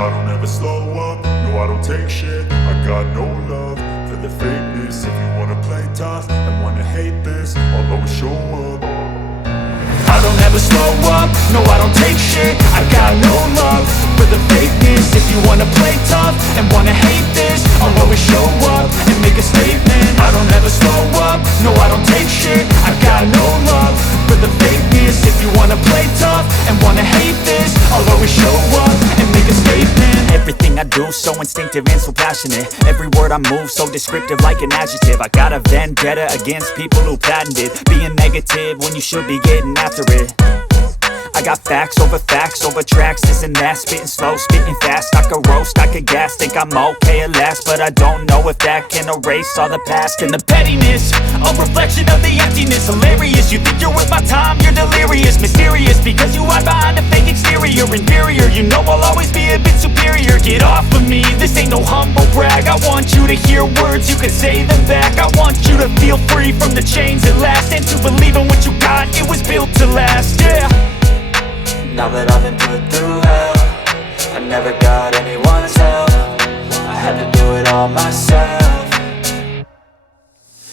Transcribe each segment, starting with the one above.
I don't ever slow up, no I don't take shit. I got no love for the fakeness. If you wanna play tough and wanna hate this, I'll always show up. I don't ever slow up, no I don't take shit. I got no love for the fakeness. If you wanna play tough and wanna hate this, I'll always show up and make a statement. I don't ever slow up, no I don't take shit. I got no love for the fakeness. If you wanna play tough and wanna hate this, I'll always show up and make a statement. Everything I do so instinctive and so passionate. Every word I move so descriptive like an adjective. I got a vendetta against people who patented being negative when you should be getting after it. I got facts over tracks, this and that. Spitting slow, spitting fast, I could roast, I could gas. Think I'm okay at last, but I don't know if that can erase all the past. And the pettiness, a reflection of the emptiness. Hilarious, you think you're worth my time, you're delirious. Mysterious, because you hide behind a fake exterior. Inferior, you know I'll always be a bit superior. Get off of me, this ain't no humble brag. I want you to hear words, you can say them back. I want you to feel free from the chains at last, and to believe in what you got, it was built to last, yeah. Now that I've been put through hell, I never got anyone's help. I had to do it all myself.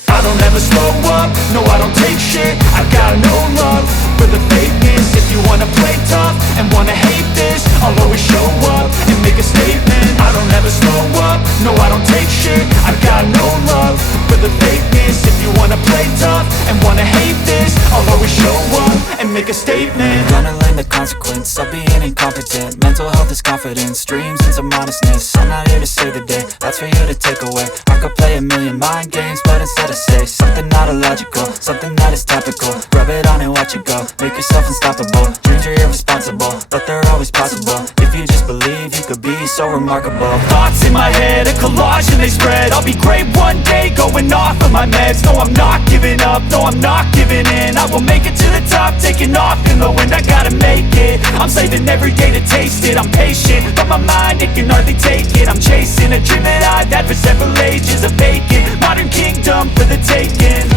I don't ever slow up, no I don't take shit. I got no love for the fakeness. If you wanna play tough and wanna hate this, I'll always show up and make a statement. I don't ever slow up, no I don't take shit. I got no love for the fakeness. If you wanna play tough and wanna hate this, I'll always show up and make a statement. Gonna learn the consequence of being incompetent. Mental health is confidence, dreams and some modestness. I'm not here to save the day, that's for you to take away. I could play a million mind games, but instead I say something not illogical, something that is topical. Rub it on and watch it go, make yourself unstoppable. Dreams are irresponsible, but they're always possible. If you just believe, you could be so remarkable. Thoughts in my head, a collage and they spread. I'll be great one day, going off of my meds. No, I'm not giving up, no, I'm not giving in. I will make it to the top, taking off in the wind. I gotta make it, I'm saving every day to taste it. I'm patient, but my mind, it can hardly take it. I'm chasing a dream that I've had for several ages. A vacant, modern kingdom for the taking.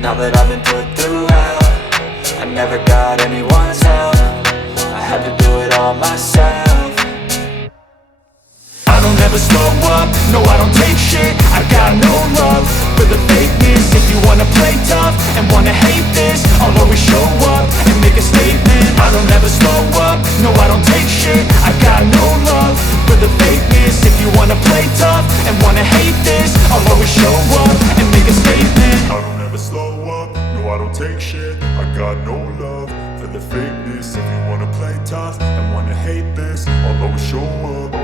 Now that I've been put through hell, I never got anyone's help. I had to do it all myself. I don't ever slow up, no I don't take shit. I got no love for the fakeness. If you wanna play tough and wanna hate this, I'll always show up and make a statement. I don't ever slow up, no I don't take shit. I got no love for the fakeness. If you wanna play tough and wanna hate this, I'll always show up and make a statement. I don't ever slow up, no I don't take shit. I got no love for the fakeness. If you wanna play tough and wanna hate this, I'll always show up.